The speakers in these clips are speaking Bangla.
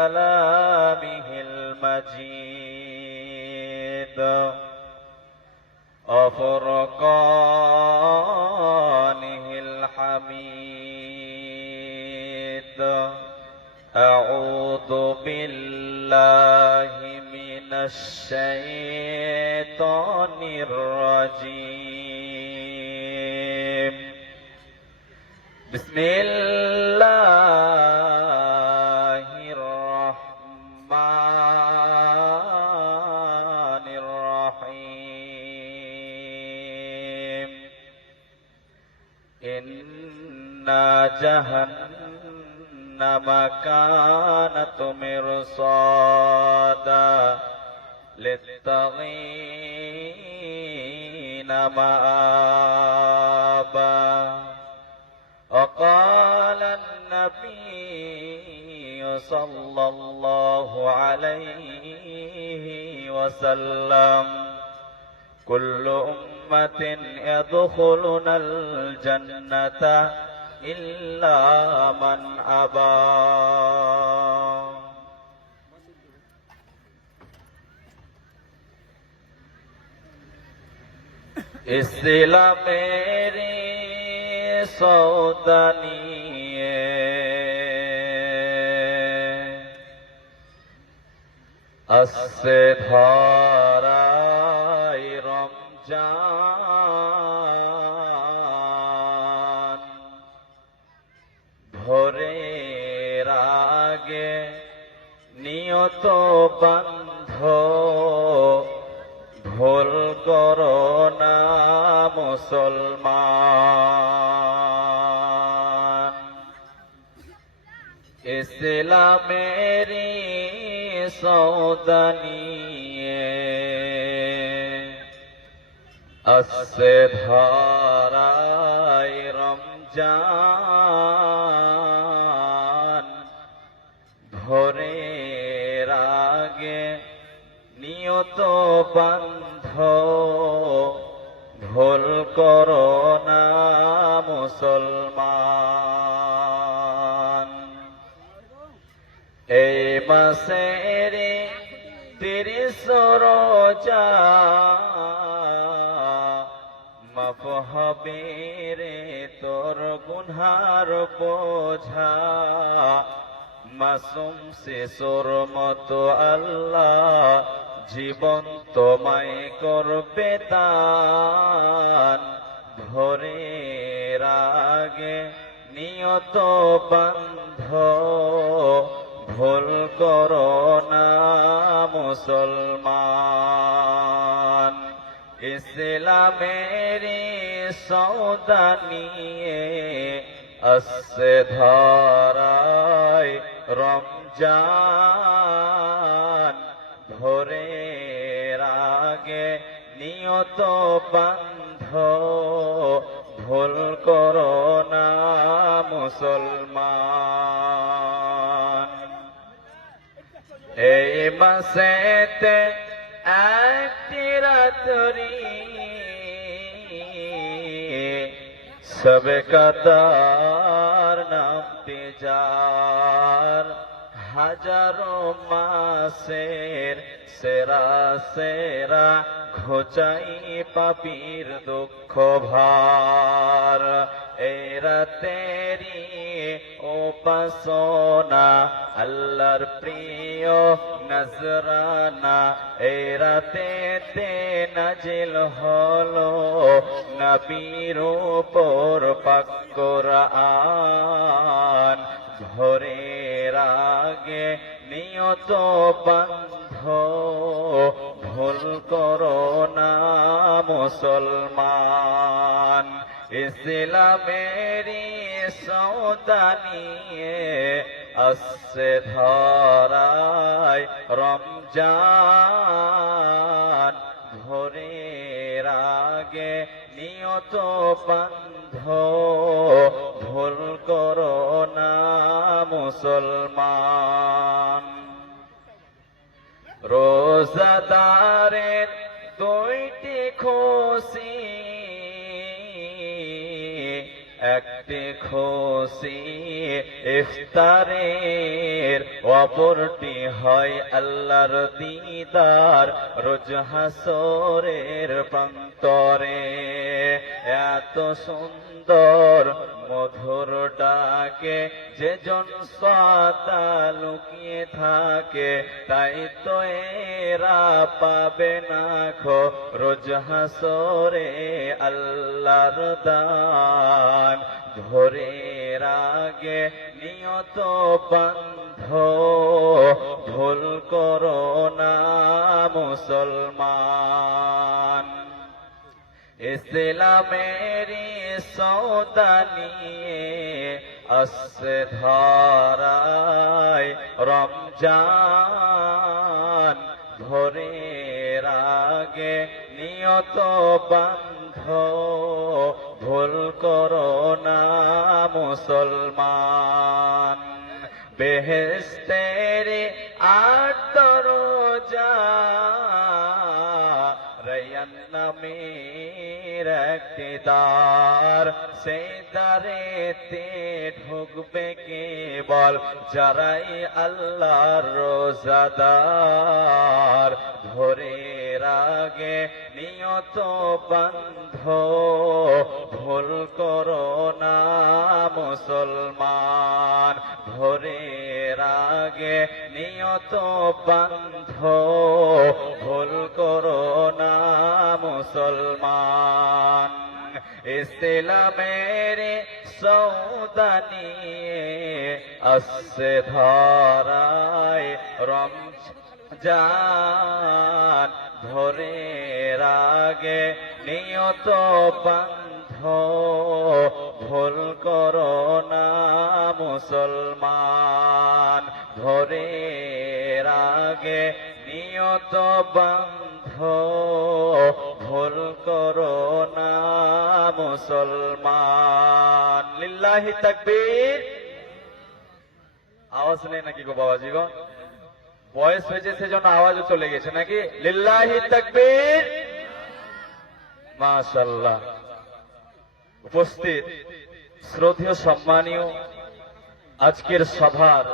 كلامه المجيد وفرقانه الحميد. أعوذ بالله من الشيطان الرجيم. بسم الله الرحمن الرحيم. إن جهنم كانت مرصادا للطاغين مآبا. وقال النبي صلى الله عليه وسلم كل أمة يدخلون الجنة إلا من أبى. ইসলামেরি সওদা নিয়ে আসছে ধরায় রমজান। ভোরের আগে নিয়ত বান্ধ ভুল করো না মুসলমান। ইসলামেরি সওদা নিয়ে আসছে ধরায় রমজান। ভোরের আগে নিয়ত বান্ধ ভুল করো না মুসলমান। এই মাসের 30 রোজা মাফ হবে রে তোর গুনহার বোঝা। মাসুম শিশুর মতো আল্লাহ জীবন তোমায় করবে দান। ভোরের আগে নিয়ত বান্ধ ভুল করো না মুসলমান। ইসলামেরি সওদা নিয়ে আসছে ধরায় রমজান। ভোরের আগে নিয়ত বান্ধ ভুল করো না মুসলমান। এই মাসেতে একটি রাত্রি সবে কাদার নামতে যার। হাজারো মাসের সেরা সেরা ঘোচাই পাপীর দুঃখ ভার। এই রাতেরি উপাসনা আল্লাহর প্রিয় নজরানা। এই রাতেতে নাজিল হলো নবীর উপর পাক কুরআন। ভোরের আগে নিয়ত বান্ধ ভুল করো না মুসলমান। ইসলামেরি সওদা নিয়ে আসছে ধরায় রমজান। ভোরের আগে নিয়ত বান্ধ ভুল করো না মুসলমান। রোজাদারের দুইটি খুশি একটি খুশি ইফতারের অপরটি হয় আল্লাহর দিদার রোজ হাসরের প্রান্তরে। এত সুন্দর মধুর ডাকে যে জন সদা লুকিয়ে থাকে, তাই তো এরা পাবে না খো রোজ হাসরে আল্লাহর দান। ধরে রাগে নিয়ত বান্ধ, ভুল করো না মুসলমান। ইসলামেরি সৌদা নিয়ে আসছে ধরায় রমজান। ধরে রাগে নিয়ত বান্ধ, ভুল করো না মুসলমান। বেহেশতের আট দরজা, রায়্যান নামের একটি দ্বার, সেই দ্বারেতে ঢুকবে কেবল যারাই আল্লাহর রোজাদার। ধরে রাগে নিয়ত বান্ধ, ভুল করো না মুসলমান। ধরে রাগে নিয়ত বান্ধ, ভুল করো না মুসলমান। ইসলামের সৌদা নিয়ে আসছে ধরায় রমজান। ধরে রাগে নিয়ত বান্ধ, ভুল করো না মুসলমান। ধরে রাগে নিয়ত বান্ধ, ভুল করো না মুসলমান। লিল্লাহি তাকবীর। আওয়াজ নেই নাকি গো বাবাজি গো? বয়স হয়েছে সেজন্য আওয়াজও চলে গেছে নাকি? লিল্লাহি তাকবীর। মাশাআল্লাহ। উপস্থিত শ্রদ্ধেয় সম্মানীয় আজকের সভার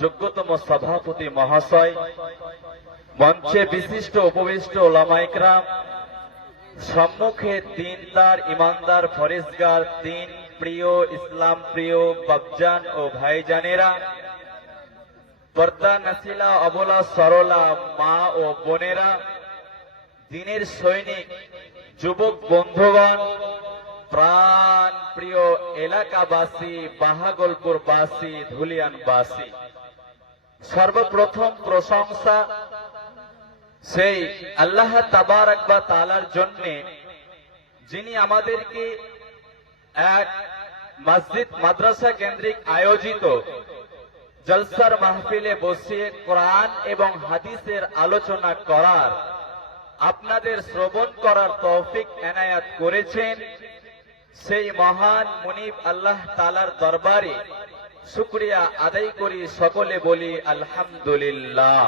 যোগ্যতম সভাপতি মহাশয়, মঞ্চে বিশিষ্ট উপবিষ্ট ওলামায়ে কেরাম, সম্মুখে দিনদার ইমানদার ফরেজগার দিন প্রিয় ইসলাম প্রিয় বাপজান ও ভাইজানেরা, পর্দা নাসিলা অবলা সরলা মা ও বোনেরা, দিনের সৈনিক যুবক বন্ধুগণ, প্রাণ প্রিয় এলাকাবাসী, বাহাগলপুরবাসী, ধুলিয়ানবাসী, সর্বপ্রথম প্রশংসা সেই আল্লাহ তাবারক ওয়া তাআলার জন্য, যিনি আমাদেরকে এক মসজিদ মাদ্রাসা কেন্দ্রিক আয়োজিত জলসার মাহফিলে বসিয়ে কোরআন এবং হাদিসের আলোচনা করার, আপনাদের শ্রবণ করার তৌফিক এনায়াত করেছেন। সেই মহান মুনিব আল্লাহ তাআলার দরবারে শুকরিয়া আদায় করি, সকলে বলি আলহামদুলিল্লাহ।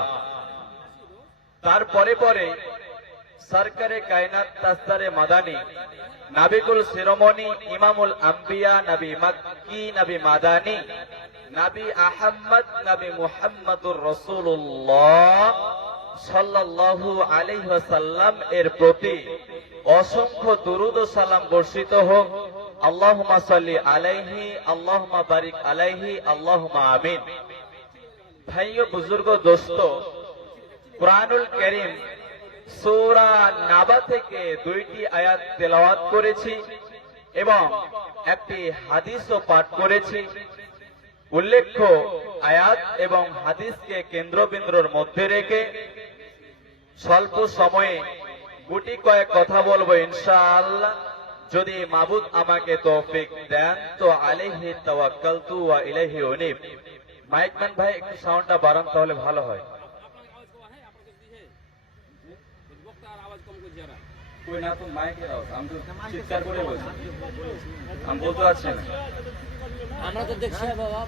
তারপরে পরে সরকারে কায়নাত তাসদারে মাদানী, নাবিকুল শিরোমণি ইমামুল আম্বিয়া, নবী মক্কি, নবী মাদানী, নবী আহমদ, নবী মুহাম্মদুর রাসূলুল্লাহ সাল্লাল্লাহু আলাইহি ওয়াসাল্লাম এর প্রতি অসংখ্য দুরূদ ও সালাম বর্ষিত হোক। আল্লাহুম্মা সাল্লি আলাইহি, আল্লাহুম্মা বারিক আলাইহি, আল্লাহুম্মা আমিন। ভাইও বুজুর্গ দোস্ত, কুরআনুল কারীম সূরা নাবা থেকে 2টি আয়াত তেলাওয়াত করেছি এবং একটি হাদিসও পাঠ করেছি। উল্লেখ্য আয়াত এবং হাদিসকে কেন্দ্রবিন্দুর মধ্যে রেখে স্বল্প সময়ে গুটি কয়েক কথা বলবো ইনশাআল্লাহ। যদি মাবুদ আমাকে তৌফিক দেন তো আলাইহি তাওয়াক্কালতু ওয়া ইলাইহি উনীব। মাইকম্যান ভাই একটু সাউন্ডটা বাড়ান তাহলে ভালো হয়। कोई ना तो माइक हम तो चिৎকার করে বলছি, আমি বলতে পারছি না। আমরা তো দেখছি বাবা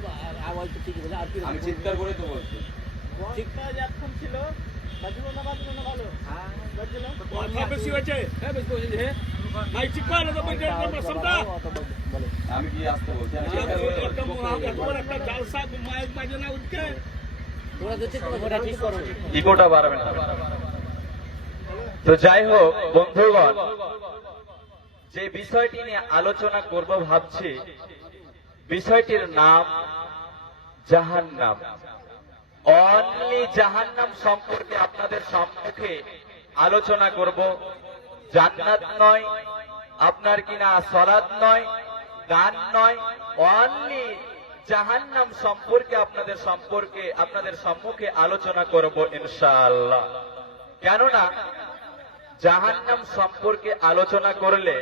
আওয়াজ তো ঠিক বলে, আমি চিৎকার করে তো বলছি। ঠিকঠাক যখন ছিল বাজলো না ভালো। হ্যাঁ বাজলো কথা বেশি হয়েছে। হ্যাঁ বেশি হয়েছে। হ্যাঁ মাইক চিৎকার না তো বলতে আমরা সমদা। আমি কি আসতে বলছি? আমি একটা জালসা মাইক বাজে না উঠকে ওটা ঠিক করো। ইকোটা বাড়াবেন না। তো যাই হোক বন্ধুগণ, যে বিষয়টি নিয়ে আলোচনা করব ভাবছি, বিষয়টির নাম জাহান্নাম। অনলি জাহান্নাম সম্পর্কে আপনাদের সম্মুখে আলোচনা করব। জান্নাত নয়, আপনার কিনা সালাত নয়, গান নয়, অনলি জাহান্নাম সম্পর্কে আপনাদের সম্মুখে আলোচনা করব ইনশাআল্লাহ। কেননা জাহান্নাম সম্পর্কে আলোচনা করলে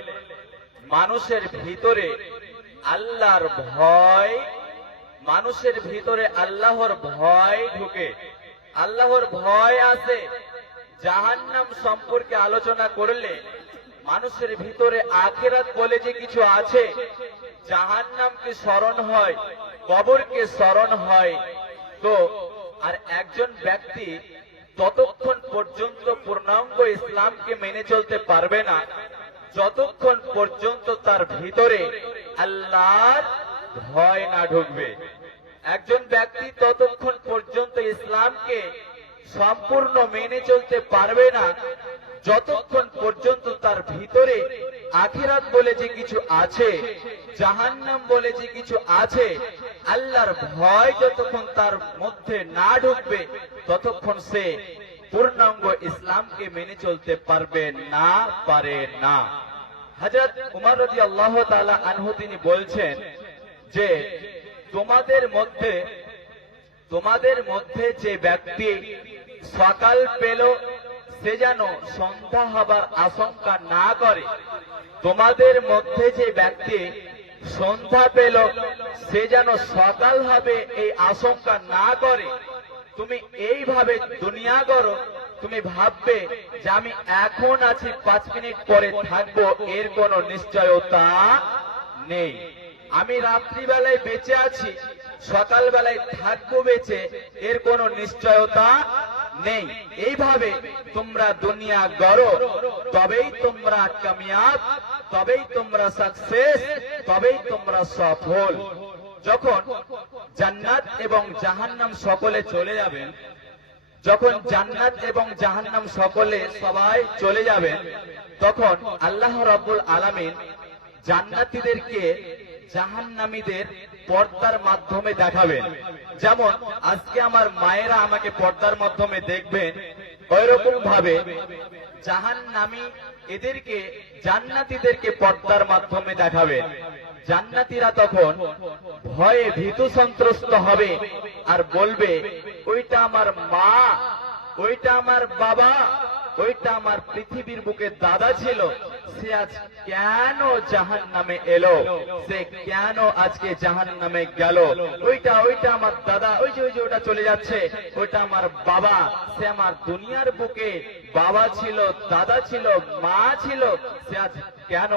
মানুষের ভিতরে আল্লাহর ভয়, মানুষের ভিতরে আল্লাহর ভয় ঢুকে, আল্লাহর ভয় আসে। জাহান্নাম সম্পর্কে আলোচনা করলে মানুষের ভিতরে আখিরাত বলে যে কিছু আছে, জাহান্নামকে স্মরণ হয়, কবরকে স্মরণ হয়। তো আর একজন ব্যক্তি ততক্ষণ পর্যন্ত পূর্ণাঙ্গ ইসলামকে মেনে চলতে পারবে না যতক্ষণ পর্যন্ত তার ভিতরে আল্লাহর ভয় না ঢুকবে। একজন ব্যক্তি ততক্ষণ পর্যন্ত ইসলামকে সম্পূর্ণ মেনে চলতে পারবে না যতক্ষণ পর্যন্ত তার ভিতরে আখিরাত বলে যে কিছু আছে, জাহান্নাম বলে যে কিছু আছে, আল্লাহর ভয় যতক্ষণ তার মধ্যে না ঢুকবে ততক্ষণ সে পূর্ণাঙ্গ ইসলামকে মেনে চলতে পারে না। হযরত উমর রাদিয়াল্লাহু তাআলা আনহু তিনি বলছেন যে তোমাদের মধ্যে যে ব্যক্তি সকাল পেল সে যেন সন্ধ্যা হবার আশঙ্কা না করে, তোমাদের মধ্যে যে ব্যক্তি সন্ধ্যা পেল সে যেন সকাল হবে এই আশঙ্কা না করে। তুমি এইভাবে দুনিয়া করো, তুমি ভাববে যে আমি এখন আছি 5 মিনিট পরে থাকবো, এর কোনো নিশ্চয়তা নেই। আমি রাত্রিবেলায় বেঁচে আছি, সকালবেলায় থাকবো বেঁচে, এর কোনো নিশ্চয়তা নেই। এইভাবে তোমরা দুনিয়া গড়ো, তবেই তোমরা কামিয়াব, তবেই তোমরা সাকসেস, তবেই তোমরা সফল। যখন জান্নাত এবং জাহান্নাম সকলে চলে যাবেন, যখন জান্নাত এবং জাহান্নাম সবাই চলে যাবেন, তখন আল্লাহ রাব্বুল আলামিন জান্নাতীদেরকে জাহান্নামীদের পর্দার মাধ্যমে দেখাবেন। যেমন আজকে আমার মায়েরা আমাকে পর্দার মাধ্যমে দেখবেন, ওইরকম ভাবে জাহান্নামী এদেরকে জান্নাতীদেরকে পর্দার মাধ্যমে দেখাবেন। জান্নাতীরা তখন ভয়ে ভীতু সন্ত্রস্ত হবে আর বলবে, ওইটা আমার মা, ওইটা আমার বাবা, ওইটা আমার পৃথিবীর বুকে দাদা ছিল, সে আজ কেন জাহান্নামে এলো, সে কেন আজকে জাহান্নামে গেল। ওইটা আমার দাদা, ওই যে ওটা চলে যাচ্ছে, ওইটা আমার বাবা, সে আমার দুনিয়ার বুকে বাবা ছিল, দাদা ছিল, মা ছিল, সে আজ কেন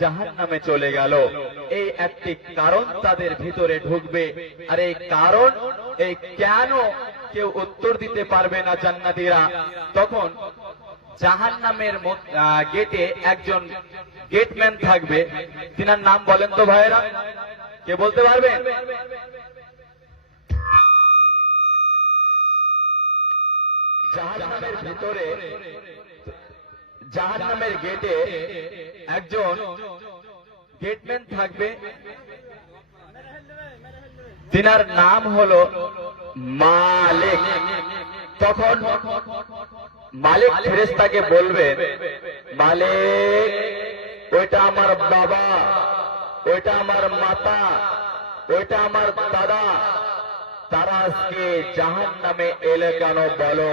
জাহান্নামে চলে গেল। এই একটি কারণ তাদের ভিতরে ঢুকবে, আর এই কারণ, এই কেন কেউ উত্তর দিতে পারবে না জান্নাতীরা। তখন জাহান্নামের গেটে একজন গেটম্যান থাকবে, তিনার নাম বলেন তো ভাইরা, কে বলতে পারবেন? জাহান্নামের ভিতরে, জাহান্নামের গেটে একজন গেটম্যান থাকবে, তিনার নাম হলো মালিক। তখন মালিক ফেরেশতাকে বলবে, মালিক, ওইটা আমার বাবা, ওইটা আমার মাতা, ওইটা আমার দাদা, তারা আজকে জাহান্নামে এলে কেন বলো,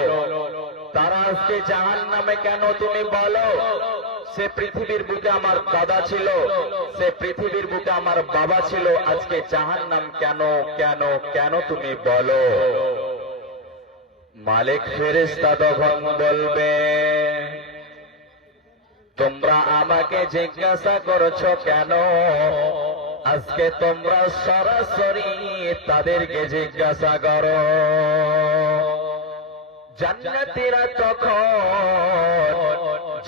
তারা আজকে জাহান্নামে কেন তুমি বলো। সে পৃথিবীর বুকে আমার দাদা ছিল, সে পৃথিবীর বুকে আমার বাবা ছিল, আজকে জাহান্নাম কেন কেন কেন তুমি বলো। মালিক ফেরেশতা তখন বলবে, তোমরা আমাকে জিজ্ঞাসা করছো কেন, আজকে তোমরা সরাসরি তাদেরকে জিজ্ঞাসা করো। জান্নাতীরা তখন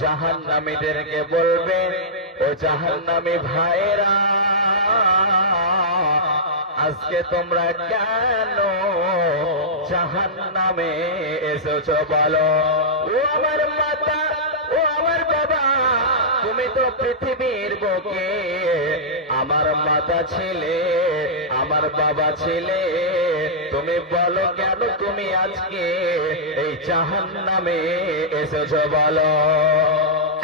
জাহান্নামীদেরকে বলবে, ও জাহান্নামী ভাইরা, আজকে তোমরা কেন জাহান্নামে এসেছো বলো? ও আমার মাতা, ও আমার বাবা, তুমি তো পৃথিবীর বুকে আমার মাতা ছিলে, আমার বাবা ছিলে, তুমি বলো কেন তুমি আজকে এই জাহান্নামে এসেছো বলো?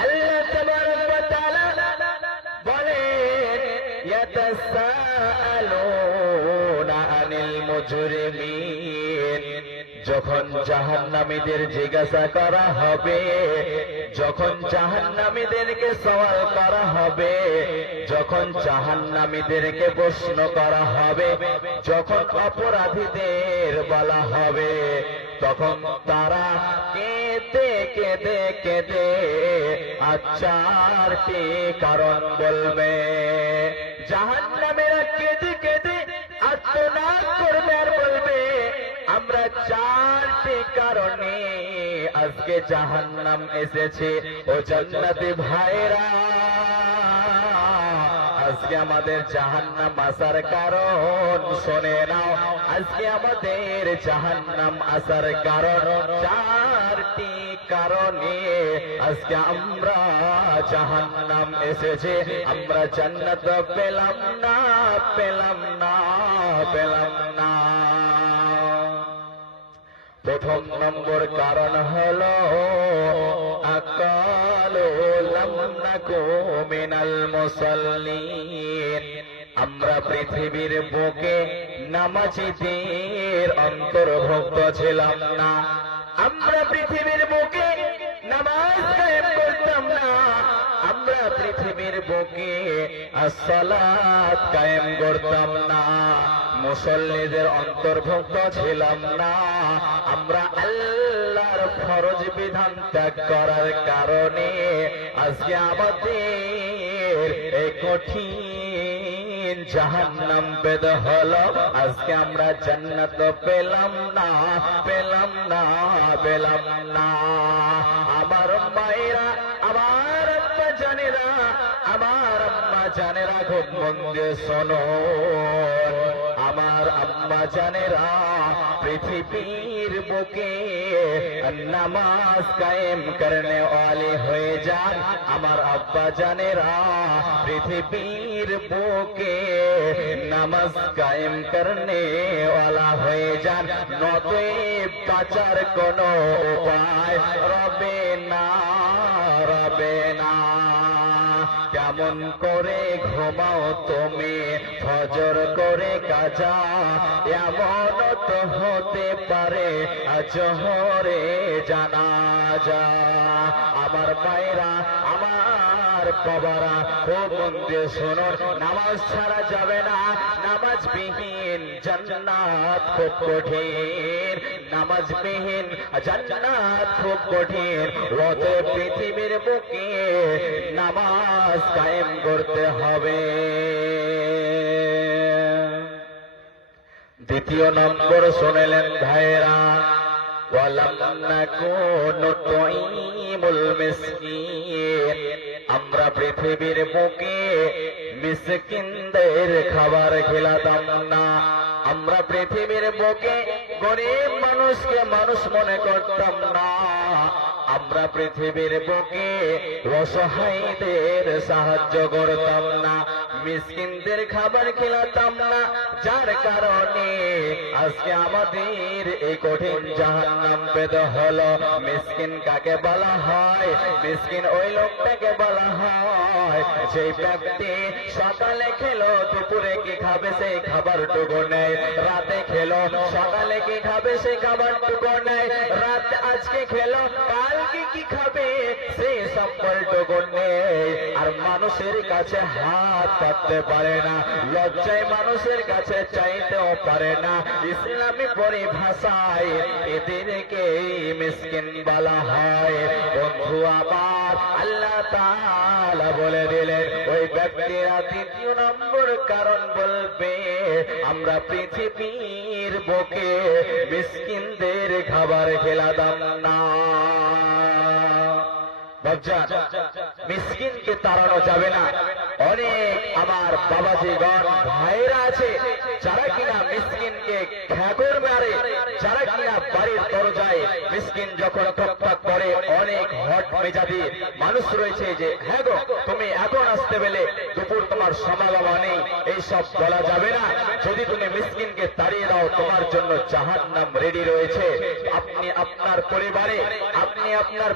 আল্লাহ তাবারক ওয়া তাআলা বলেন, ইয়াতাসাআলুনা আনিল মুজরিমিন, যখন জাহান্নামীদের জিজ্ঞাসা করা হবে, যখন জাহান্নামীদেরকে সওয়াল করা হবে, যখন জাহান্নামীদেরকে প্রশ্ন করা হবে, যখন অপরাধীদের বলা হবে, তখন তারা কেঁদে কেঁদে কেঁদে আর চারটি কারণ বলবে। জাহান্নামীরা কেঁদে কেঁদে আর্তনাদ করবে আর বলবে, আমরা চারটি কারণে আজকে জাহান্নাম এসেছে। ও জান্নাতি ভাইরা, আজকে আমাদের জাহান্নাম আসার কারণ শুনে নাও। আজকে আমাদের জাহান্নাম আসার কারণ চারটি কারণে আজকে আমরা জাহান্নাম এসেছে। আমরা জান্নাত পেলাম না, পেলাম না, পেলাম না। প্রথম নম্বর কারণ হলো আকালু লাম নাকু মিনাল মুসাল্লিন, আমরা পৃথিবীর বুকে নামাজীদের অন্তর্ভুক্ত ছিলাম না। আমরা পৃথিবীর বুকে নামাজ কায়েম করতাম না। আমরা পৃথিবীর বুকে আসসালাত কায়েম করতাম না। মুসল্লিদের অন্তর্ভুক্ত ছিলাম না। আমরা আল্লাহর ফরজ বিধান ত্যাগ করার কারণে আজকে আমাদের এই কঠিন জাহান্নাম পেদ হলো। আজকে আমরা জান্নাত পেলাম না, পেলাম না, পেলাম না। আমার মায়েরা, আমার আম্মা জানেরা, আমার আম্মা জানেরা, খুব মন দিয়ে শোনো। আমার আম্মা জানেরা, পৃথিবীর বুকে নামাজ কায়েম করনে ওয়ালে হয়ে যান। আমার আব্বা জানেরা, পৃথিবীর বুকে নামাজ কায়েম করনে ওয়ালা হয়ে যান। নতএব বাঁচার কোনো উপায় রবে না, রবে না। কেমন করে ঘুমাও তুমি ফজর করে কাজা, এমন তো হতে পারে জোহরে জানাজা। আমার মায়েরা, আমার বাবারা, খুব মন দিয়ে শুনুন, নামাজ ছাড়া যাবে না। নামাজ বিহীন জান্নাত খুব কঠিন, নামাজ বিহীন জান্নাত খুব কঠিন। অতএব পৃথিবীর বুকে নামাজ কায়েম করতে হবে। দ্বিতীয় নম্বর শুনলেন ভাইরা, ওয়ালাম নাকুনু তুঈমুল মিসকিন, আমরা পৃথিবীর বুকে মিসকিনদের খাবার খেলাতাম না। আমরা পৃথিবীর বুকে গরিব মানুষকে মানুষ মনে করতাম না। আমরা পৃথিবীর বুকে অসহায়দের সাহায্য করতাম না, মিসকিনদের খাবার খেলাতাম না। যার কারণে আজকে আমাদের এই কঠিন জাহান্নাম পেদ হলো। মিসকিন কাকে বলা হয়? মিসকিন ওই লোকটাকে বলা হয় যে ব্যক্তি সকালে খেলো, দুপুরে কি খাবে সেই খাবারটুকু নেই, রাতে খেলো, সকালে কি খাবে সেই খাবারটুকু নেই, রাত আজকে খেলো, কালকে কি খাবে সেই সম্বলটুকু নেই। আর মানুষের কাছে হাত পাততে পারে না, লজ্জায় মানুষের কাছে চাইতেও পারে না। ইসলামী পরিভাষায় এদেরকে মিসকিন বলা হয়। বন্ধু আমার, আল্লাহ তাআলা বলে দিলেন ওই ব্যক্তিরা দ্বিতীয় নম্বর কারণ বলবে, আমরা পৃথিবীর বুকে মিসকিনদের খাবার খেলাতাম না। মিসকিনকে তাড়ানো যাবে না। অনেক আমার বাবাজিগণ ভাইরা আছে যারা কিনা মিসকিনকে খ্যাকর মারে, যারা অনুযায়ী মিসকিন যখন টকটক করে, অনেক হট মেজাজি মানুষ রয়েছে যে হ্যাঁ গো তুমি এখন আসতে পেলে, দুপুর তোমার সমাগমা নেই, এইসব বলা যাবে না। যদি তুমি মিসকিনকে তাড়িয়ে দাও তোমার জন্য জাহান্নাম রেডি রয়েছে। আপনি আপনার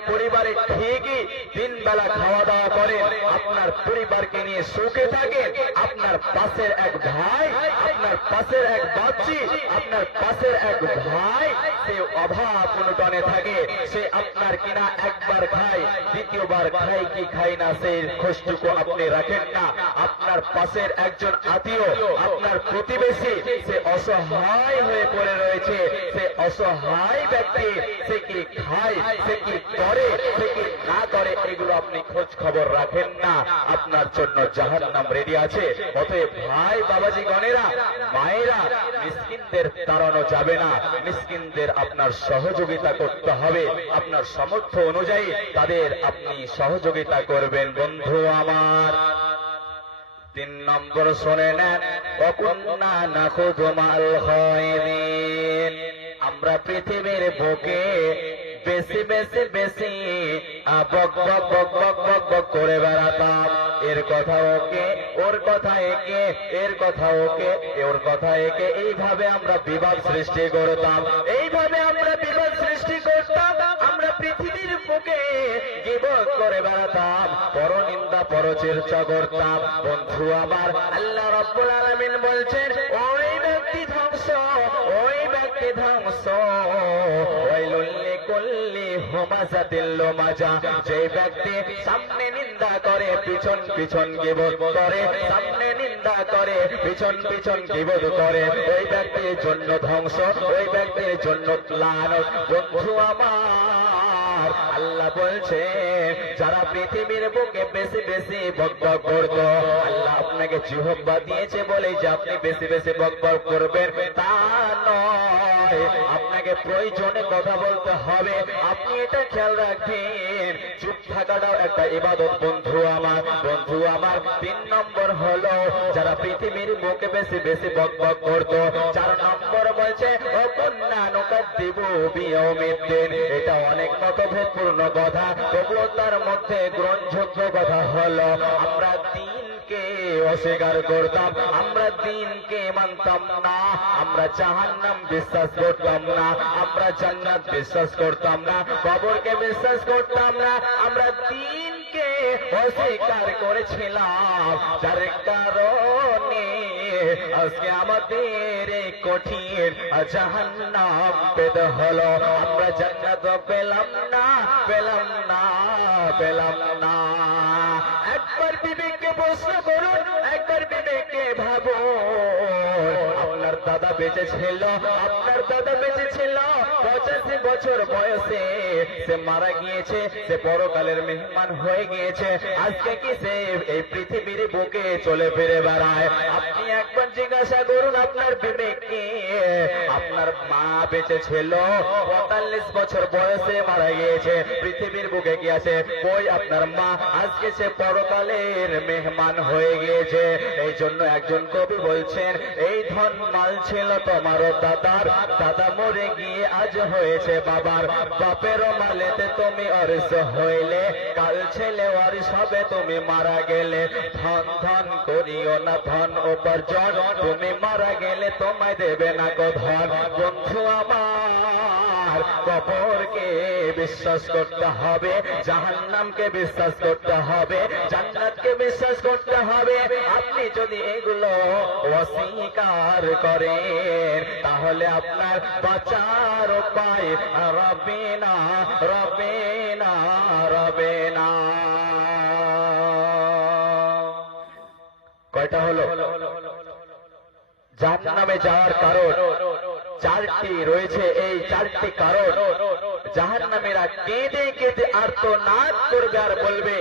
পরিবারে ঠিকই দিন বেলা খাওয়া দাওয়া করেন, আপনার পরিবারকে নিয়ে সুখে থাকেন, আপনার পাশের এক ভাই, আপনার পাশের এক বাচ্চি, আপনার পাশের এক ভাই সে অভাব অনটনে থাকে, সে আপনার কিনা একবার খায়, দ্বিতীয়বার খায় কি খায় না সেই খোঁজটুকু আপনি রাখেন না। আপনার পাশের একজন আত্মীয়, আপনার প্রতিবেশী, সে অসহায় হয়ে পড়ে রয়েছে, সে অসহায় ব্যক্তি, সে কি খায়, সে কি করে, সে কি না করে, এগুলো আপনি খোঁজ খবর রাখেন না, আপনার জন্য জাহান্নাম রেডি আছে। অতএব ভাই বাবাজি গণেরা, মায়েরা, মিসকিনদের তাড়ানো যাবে না, মিসকিনদের আপনার সহযোগিতা করতে হবে, আপনার সামর্থ্য অনুযায়ী তাদের আপনি সহযোগিতা করবেন। বন্ধু আমার 3 নম্বর শুনে নেন, ওয়াকুন্না নাখুযু মাল খায়রিন। আমরা পৃথিবীর বুকে বেশি বক বক করে বেড়াতাম, এর কথা ওকে, ওর কথা একে, এর কথা ওকে, ওর কথা একে, এইভাবে আমরা বিবাদ সৃষ্টি করতাম, এইভাবে আমরা বিবাদ সৃষ্টি করতাম। আমরা পৃথিবীর বুকে গীবত করে বেড়াতাম, পরনিন্দা পরচর্চা করতাম। বন্ধু আমার, আল্লাহ রাব্বুল আলামিন বলছেন ওই ব্যক্তি ধ্বংস, ওই ব্যক্তি ধ্বংস, ওয়াইলুল লিকুল্লি হুমাযাতিল লুমাযা। যে ব্যক্তি সামনে নিন্দা করে পিছন পিছন গীবত করে, সামনে নিন্দা করে পিছন পিছন গীবত করে, ওই ব্যক্তির জন্য ধ্বংস, ওই ব্যক্তির জন্য লানত। বন্ধু আমার, আল্লাহ বলছে যারা পৃথিবীর বুকে বেশি বকবক করত, আল্লাহ আপনাকে জিহ্বা দিয়েছে বলে যে আপনি বেশি বকবক করবেন তা নয়, আপনাকে প্রয়োজনে কথা বলতে হবে, আপনি এটা খেয়াল রাখবেন। চুপ থাকাটাও একটা ইবাদত। বন্ধু আমার, 3 নম্বর হলো যারা পৃথিবীর বুকে বেশি বকবক করত। 4 নম্বর বলছে ওয়াকুন্না নুকাদ্দিবু বিয়াউমিদ্দিন। এটা অনেক মতভেদপূর্ণ কথা, তবুও তার মধ্যে গ্রহণযোগ্য কথা হলো আমরা দিনকে অস্বীকার করতাম, আমরা দিনকে মানতাম না, আমরা জাহান্নাম বিশ্বাস করতাম না, আমরা জান্নাত বিশ্বাস করতাম না, কবরকে বিশ্বাস করতাম না, আমরা দিনকে অস্বীকার করেছিলাম। যার কারণে আজকে আমাদের এই কঠিন জাহান্নাম পেতে হলো। আমরা জান্নাত পেলাম না, পেলাম না, পেলাম না। একবার বিবেককে প্রশ্ন করুন, একবার বিবেককে ভাবুন। আপনার দাদা বেঁচে ছিল, আপনার দাদা বেঁচে ছিল 85 বছর বয়সে, সে মারা গিয়েছে, সে পরকালের মেহমান হয়ে গিয়েছে। আজকে কি সে এই পৃথিবীর বুকে চলে ফিরে বেড়ায়? আপনি একবার জিজ্ঞাসা করুন আপনার বিবেককে। আপনার মা বেঁচে ছিল, 45 বছর বয়সে মারা গিয়েছে, পৃথিবীর বুকে কি আছে? কই আপনার মা? আজকে সে পরকালের মেহমান হয়ে গিয়েছে। এই জন্য একজন কবি বলছেন, এই ধন মাল ছিল তোমারও দাদার, দাদা মরে গিয়ে আজ হয়েছে বাবার, বাপের মালেতে তুমি অরিস হইলে, কাল ছেলে অরিস হবে তুমি মারা গেলে। ধন ধন করিও না ধন উপার্জন, তুমি মারা গেলে তোমায় দেবে না গো ধন। বন্ধু আমার, কবরকে বিশ্বাস করতে হবে, জাহান্নামকে বিশ্বাস করতে হবে, জান্নাতকে বিশ্বাস করতে হবে। আপনি যদি এগুলো অস্বীকার করেন তাহলে আপনার বাঁচার উপায় রবে না, রবে না, রবে না। কয়টা হলো? জাহান্নামে যাওয়ার কারণ 4টি রয়েছে। এই 4টি কারণ জাহান্নামীরা কেঁদে কেঁদে আর্তনাদ করবে আর বলবে,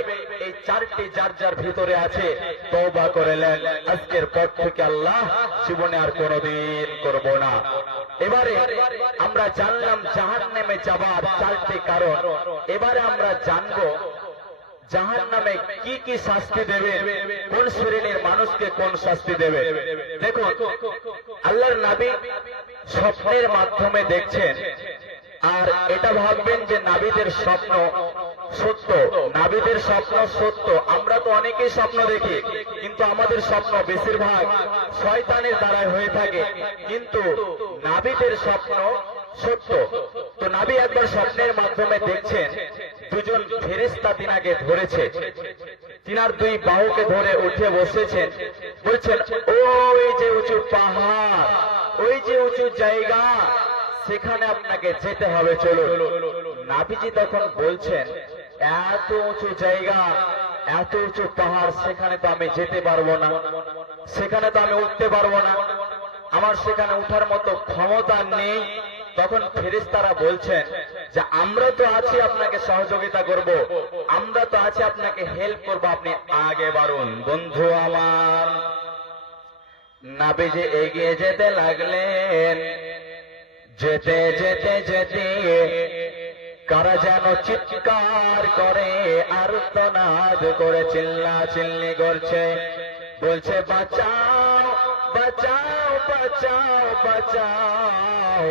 এই 4টি যার যার ভিতরে আছে তওবা করে নেন, আজকের পর থেকে আল্লাহ জীবনে আর কোনোদিন করব না। এবারে আমরা জানলাম জাহান্নামে যাবার 4টি কারণ। এবারে আমরা জানবো জাহান্নামে কি কি শাস্তি দেবে, কোন শ্রেণীর মানুষকে কোন শাস্তি দেবে। দেখুন, আল্লাহর নবী স্বপ্নের মাধ্যমে দেখছেন আর এটা ভাববেন যে নাবিদের স্বপ্ন সত্য, নাবিদের স্বপ্ন সত্য। আমরা তো অনেকেই স্বপ্ন দেখি, কিন্তু আমাদের স্বপ্ন বেশিরভাগ শয়তানের দ্বারাই হয়ে থাকে, কিন্তু নাবিদের স্বপ্ন সত্য। তো নাবি একবার স্বপ্নের মাধ্যমে দেখছেন দুজন ফেরেশতা তিনাকে ধরেছে, তিনার দুই বাহুকে ধরে উঠে বসেছেন, বলছেন ওই যে উঁচু পাহাড়, ওই যে উঁচু জায়গা, সেখানে আপনাকে যেতে হবে, চলো। নাবিজি তখন বলছেন এত উঁচু জায়গা, এত উঁচু পাহাড়, সেখানে তো আমি যেতে পারবো না, সেখানে তো আমি উঠতে পারবো না, আমার সেখানে উঠার মতো ক্ষমতা নেই। তখন ফেরেশতারা বলছেন যে আমরা তো আছি আপনাকে সহযোগিতা করব, আমরা তো আছি আপনাকে হেল্প করব, আপনি আগে বাড়ুন। বন্ধু আমার, নাবিজি এগিয়ে যেতে লাগলেন, যেতে যেতে যেতে কারা যেন চিৎকার করে, আর্তনাদ করে, চিল্লা চিল্লি করছে, বলছে বাঁচাও বাঁচাও বাঁচাও বাঁচাও।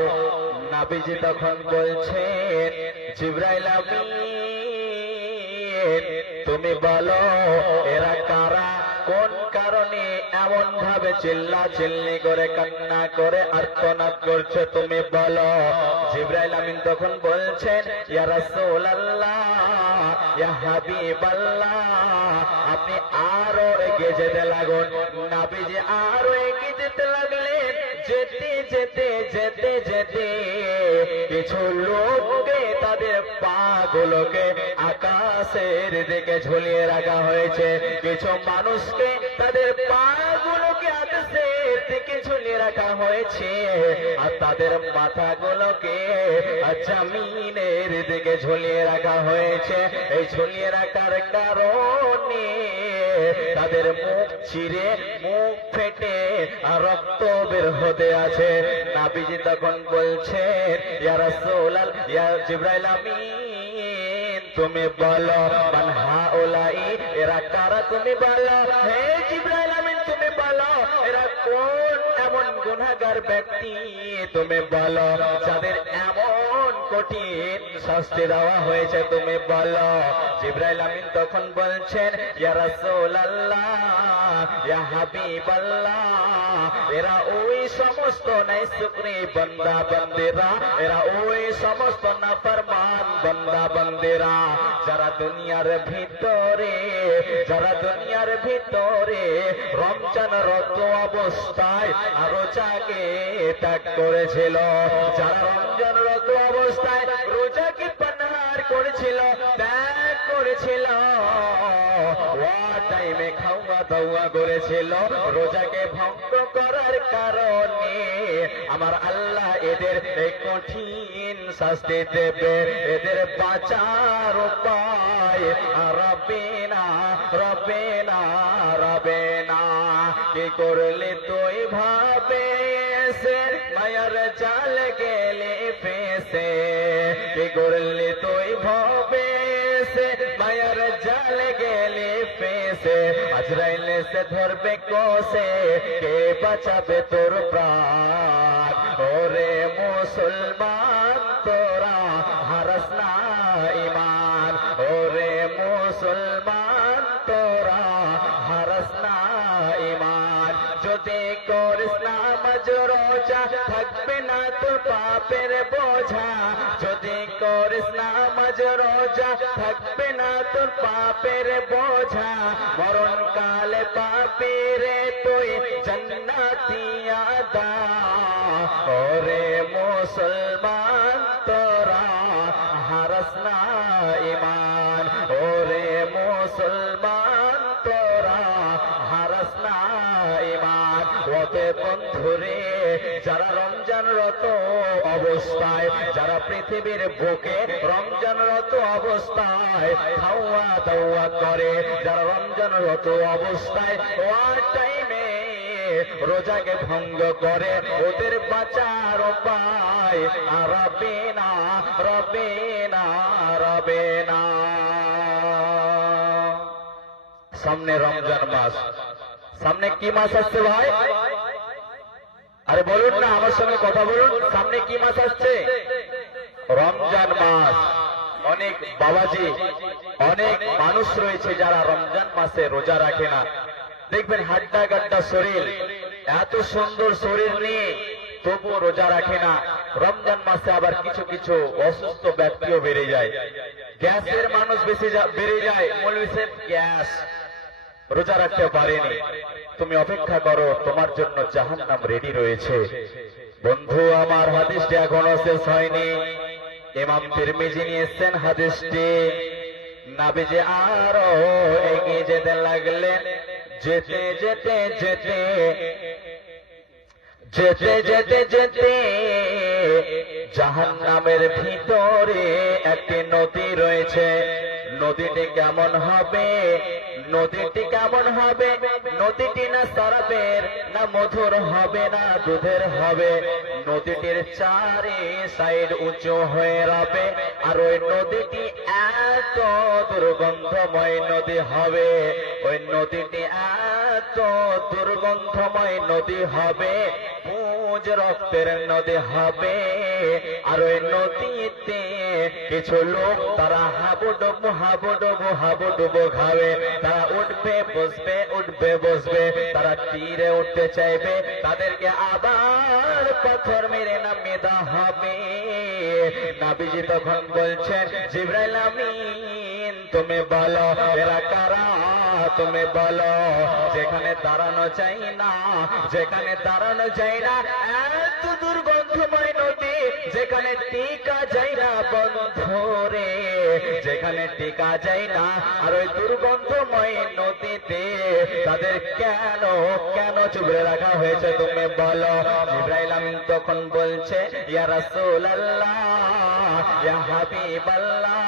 নাবিজি তখন বলছেন জিবরাইল আমিন, তুমি বলো এরা কারা, কোন কারণে এমন ভাবে চিল্লা চিল্লি করে, কান্না করে, আর্তনাদ করছে, তুমি বলো। জিবরাইল আমিন তখন বলছেন ইয়া রাসূলুল্লাহ, ইয়া হাবিবাল্লাহ, আপনি আরো এগিয়ে যেতে লাগুন। নাবিজি আরো এগিয়ে যেতে লাগলেন, যেতে যেতে যেতে যেতে কিছু লোককে, তাদের পা গুলোকে আকাশের দিকে ঝুলিয়ে রাখা হয়েছে, কিছু মানুষকে তাদের পা গুলোকে আকাশের দিকে ঝুলিয়ে রাখা হয়েছে, আর তাদের মাথাগুলোকে জমিনের দিকে ঝুলিয়ে রাখা হয়েছে। এই ঝুলিয়ে রাখার কারণে তাদের মুখ চিরে, মুখ ফেটে রক্ত বের হতে আছে। নাবিজি তখন বলছেন ইয়া রাসূলুল্লাহ, ইয়া জিবরাইল আমিন, তুমি বলো মান হাউলাই, এরা কারা, তুমি বলো। হে জিবরাইল আমিন, তুমি বলো এরা কোন এমন গুনাহগার ব্যক্তি, তুমি বলো যাদের এমন কঠিন শাস্তি দেওয়া হয়েছে, তুমি বলো। জিবরাইল আমিন তখন বলছেন ইয়া রাসূলুল্লাহ, ইয়া হাবিবাল্লাহ, এরা ওই সমস্ত নাইশুকরি বান্দা বান্দিরা, এরা ওই সমস্ত নাফরমান বান্দা বান্দিরা যারা দুনিয়ার ভিতরে, যারা দুনিয়ার ভিতরে রমজানরত অবস্থায় রোজাকে ত্যাগ করেছিল, যারা রমজানরত অবস্থায় রোজাকে পানাহার করেছিল, ত্যাগ করেছিল, টাইমে খাওয়া দাওয়া করেছিল, রোজাকে ভঙ্গ করার কারণে আমার আল্লাহ এদের কঠিন শাস্তি দেবে, এদের বাঁচার উপায় রবে না, রবে না, রবে না। কি করলে তুই ভাবে এসে মায়ার জাল গেলে ফেসে, কি করলে তুই ভাবে এসে মায়ার জাল গেলে ফেসে, আজরাইল সে ধরবে কোসে, কে বাঁচাবে তোর প্রাণ। ওরে মুসলমান তোরা হারাস না ঈমান, ওরে মুসলমান তোরা হারাস না ঈমান। যদি করিস নামাজ রোজা থাকবে না তোর পাপের বোঝা, যদি করিস নামাজ রোজা থাকবে না তোর পাপের বোঝা, মরণ কালে পাপি রে তুই জান্নাতি আদা। ওরে মুসলমান তোরা হারাস না ঈমান, ওরে মুসলমান তোরা হারাস না ঈমান। ওতে বন্ধুরে, যারা রমজানরত অবস্থায়, যারা পৃথিবীর বুকে রমজানরত অবস্থায় খাওয়া দাওয়া করে, যারা রমজানরত অবস্থায় ওয়ার টাইমে রোজাকে ভঙ্গ করে, ওদের বাঁচার উপায় রবে না, রবে না, রবে না। সামনে রমজান মাস, সামনে কি মাস আসছে ভাই? আরে বলুন না, আমার সঙ্গে কথা বলুন, সামনে কি মাস আসছে? রমজান মাস, অনেক বাবাজি, অনেক মানুষ রয়েছে যারা রমজান মাসে রোজা রাখে না। দেখবেন হাড্ডা গাড্ডা শরীর, এত সুন্দর শরীর নিয়ে তবুও রোজা রাখে না। রমজান মাসে আবার কিছু কিছু অসুস্থ ব্যক্তিও বেড়ে যায়, গ্যাসের মানুষ বেশি বেড়ে যায়। মৌলভী সাহেব গ্যাস, রোজা রাখতে পারেনি। তুমি অপেক্ষা করো, তোমার জন্য জাহান্নাম রেডি রয়েছে। বন্ধু আমার, হাদিসটি এখনো শেষ হয়নি। ইমাম তিরমিজি নিয়ে এসেছেন হাদিসটি। নবীজি আরো এগিয়ে যেতে লাগলেন। যেতে যেতে যেতে যেতে যেতে যেতে জাহান্নামের ভিতরে একটি নদী রয়েছে। নদীটি কেমন হবে? নদীটি কেমন হবে? নদীটি না শরাবের, না মধুর হবে, না দুধের হবে। নদীটির চারি সাইড উঁচু হয়ে রবে। আর ওই নদীটি এত দুর্গন্ধময় নদী হবে, ওই নদীটি এত দুর্গন্ধময় নদী হবে, পুজ রক্তের নদী হবে। আর ওই নদীতে কিছু লোক তারা হাবুডুবু হাবুডুবু হাবুডুবু খাবে। তারা উঠবে বসবে, উঠবে বসবে, তারা তীরে উঠতে চাইবে, তাদেরকে আবার পাথর মেরে নামিয়ে দেওয়া হবে। নবীজি তখন বলছেন, জিবরাইল আমিন তুমি বলো এরা কারা? তুমি বলো। যেখানে দাঁড়ানো চাই না, যেখানে দাঁড়ানো চাই না, এত দুর্গন্ধময় নদী, যেখানে টিকা যায় না বন্ধুরে, যেখানে টিকা যায় না। আর ওই দুর্গন্ধময় নদীতে তাদের কেন কেন চুবড়ে রাখা হয়েছে তুমি বলো। জিবরাইল আমিন তখন বলছে, ইয়া রাসূলুল্লাহ, ইয়া হাবিবাল্লাহ,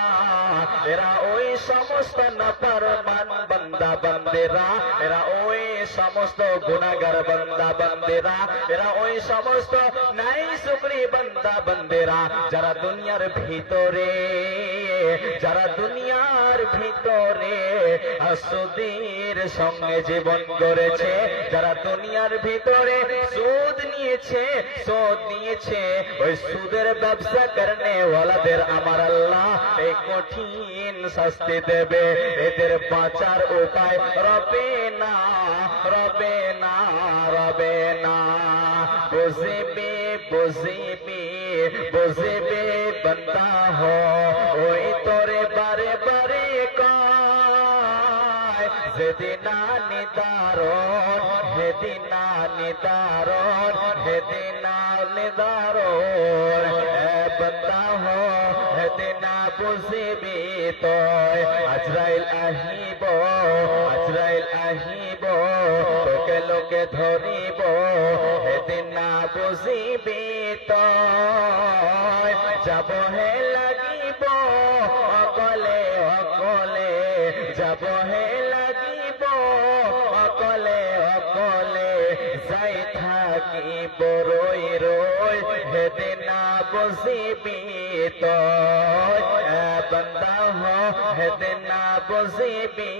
এরা ওই সমস্ত নাফরমান বান্দা বান্দেরা, এরা ওই সমস্ত গুনাহগার বান্দা বান্দেরা, এরা ওই সমস্ত নাই শুকরি বান্দা বান্দেরা যারা দুনিয়ার ভিতরে, যারা দুনিয়ার ভিতরে সুদের সঙ্গে জীবন গড়েছে, যারা দুনিয়ার ভিতরে সুদ নিয়েছে, সুদ নিয়েছে, ওই সুদের ব্যবসা করনে ওয়ালাদের আমার আল্লাহ এই কঠিন শাস্তি দেবে। এদের বাঁচার উপায় রবে না, রবে না, রবে না। বুঝিবি বুঝিবি বুঝিবি বান্দা হো, ওই তোরে বারে বারে কয়, যেদিনা নিদারণ, হেদিনা নিদারণ, হেদিনা নিদারণ। এ বান্দা হো, হেদিনা বুঝিবি তয়, আজরাইল আহিব, আজরাইল আহিব, তোকে লোকে ধরিব, হেদিনা বুঝিবি তয়। যাব হে লাগিব অকলে অকলে, যাব হে লাগিব অকলে অকলে, যাই থাকিব রই রই, হেদিনা বুঝিবি তয়। এ বান্দা হো, হেদিনা বুঝিবি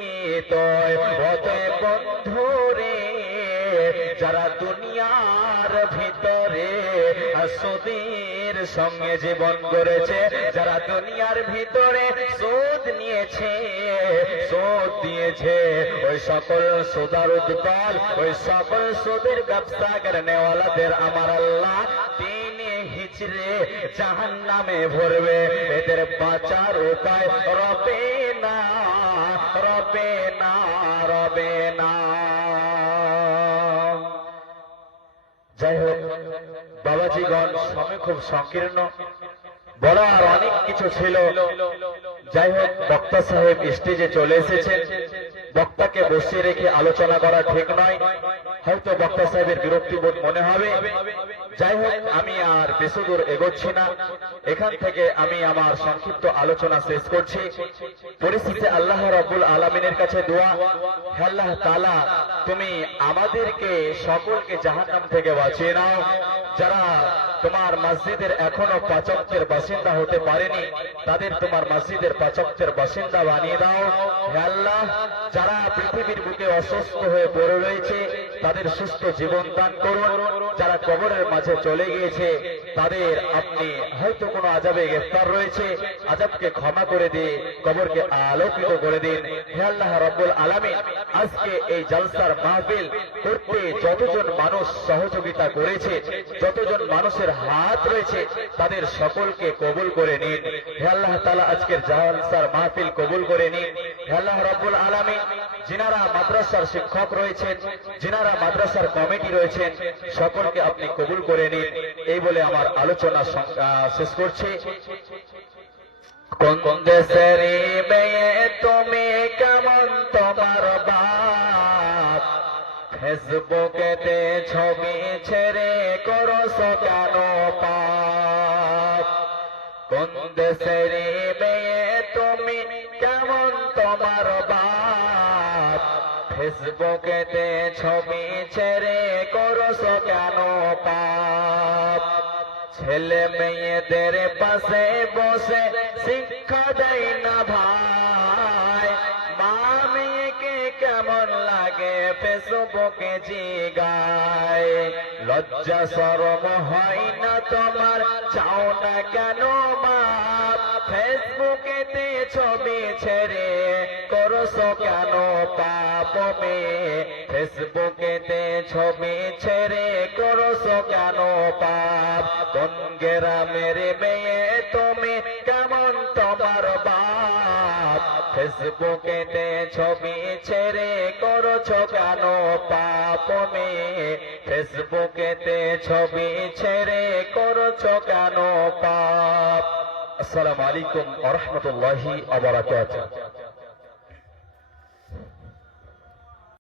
তয়। অতএব বন্ধুরে, যারা দুনিয়ার ভিতরে সুদের সঙ্গে জীবন গড়েছে, যারা দুনিয়ার ভিতরে সুদ নিয়েছে, সুদ দিয়েছে, ওই সকল সুদারুদ দল, ওই সকল সুদের ব্যবসা করনেওয়ালাদের আমার আল্লাহ তিনি হিচড়ে জাহান্নামে ভরবে। এদের বাঁচার উপায় রবে না, রবে না, রবে না। যাই হোক বাবাজিগণ, সময় খুব সংকীর্ণ, বলার অনেক কিছু ছিল। যাই হোক, বক্তা সাহেব স্টেজে চলে এসেছেন। বক্তাকে বসিয়ে রেখে আলোচনা করা ঠিক নয়, হয়তো বক্তা সাহেবের বিরক্তিবোধ মনে হবে। যাই হোক, আমি আর বেশি দূর এগোচ্ছি না, এখান থেকে আমি আমার সংক্ষিপ্ত আলোচনা শেষ করছি। পরিস্থিতি আল্লাহ রাব্বুল আলামিনের কাছে দোয়া, হে আল্লাহ তাআলা তুমি আমাদেরকে সকলকে জাহান্নাম থেকে বাঁচিয়ে নাও। যারা তোমার মসজিদের এখনো 5 ওয়াক্তের বাসিন্দা হতে পারেনি, তাদের তোমার মসজিদের 5 ওয়াক্তের বাসিন্দা বানিয়ে দাও। হে আল্লাহ, যারা পৃথিবীর বুকে অসুস্থ হয়ে পড়ে রয়েছে তাদের সুস্থ জীবন দান করুন। যারা কবরের মাঝে চলে গিয়েছে তাদের আপনি হয়তো কোনো আযাবে গ্রেফতার রয়েছে, আযাবকে ক্ষমা করে দিয়ে কবরকে আলোকিত করে দিন। হে আল্লাহ রাব্বুল আলামিন, আজকে এই জলসার মাহফিল করতে যতজন মানুষ সহযোগিতা করেছে, যতজন মানুষের হাত রয়েছে, তাদের সকলকে কবুল করে নিন। হে আল্লাহ তাআলা, আজকের জলসার মাহফিল কবুল করে নিন। হে আল্লাহ রাব্বুল আলামিন, যিনারা মাদ্রাসার শিক্ষক রয়েছেন, যিনারা মাদ্রাসার কমিটি রয়েছেন, সকলকে আপনি কবুল করে নিন। এই বলে আমার আলোচনা শেষ করছি। কোন দেশের মেয়ে তুমি, কেমন তোমার বাপ, ফেসবুকেতে ছবি ছেড়ে করছো কেন পাপ। কোন দেশের মেয়ে তুমি, কেমন তোমার বাপ, ফেসবুকেতে ছবি ছেড়ে করছো কেন পাপ। ছেলে মেয়েদের পাশে বসে শিক্ষা দেয় না ভাই, মা মেয়েকে কেমন লাগে ফেসবুকে জিগায়। লজ্জা শরম হয় না তোমার, চাও না কেন মাপ, ফেসবুকেতে ছবি ছেড়ে করছো কেন পাপ। ফেসবুকেতে ছবি ছেড়ে করছো কেন পাপ। কোন গ্রামের মেয়ে তুমি, কেমন তোমার বাপ, ফেসবুকেতে ছবি ছেড়ে করছো কেন পাপ। ফেসবুকেতে ছবি ছেড়ে করছো কেন পাপ। আসসালামু আলাইকুম ওয়া রাহমাতুল্লাহি ওয়া বারাকাতুহু।